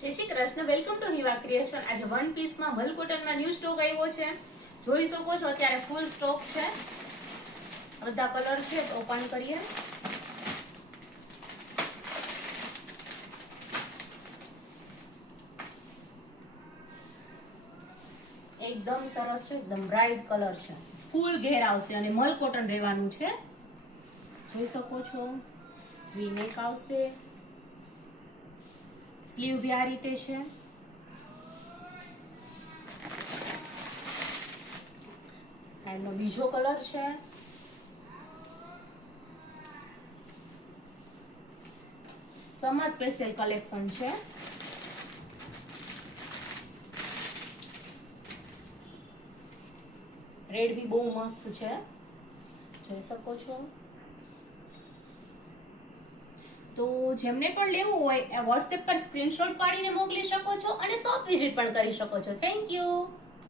જય Shri Krishna, welcome to Hiva creation. આજે one પીસમાં મલ કોટનમાં ન્યૂ સ્ટોક આવ્યો છે। જોઈ શકો છો અત્યારે ફૂલ સ્ટોક છે, બધા કલર છે। ઓપન કરીએ। એકદમ સરસ છે, એકદમ બ્રાઇટ કલર છે, ફૂલ ઘેર આવશે અને મલ કોટન રહેવાનું છે। જોઈ શકો છો વી નેક આવશે, સ્લીવ બી આ રીતે છે। એનો બીજો કલર છે, સમર સ્પેશિયલ કલેક્શન છે। રેડ બી બહુ મસ્ત છે, જોઈ શકો છો। તો જેમને પણ લેવું હોય એ વોટ્સએપ પર સ્ક્રીનશોટ પાડીને મોકલી શકો છો અને શોપ વિઝિટ પણ કરી શકો છો। Thank you.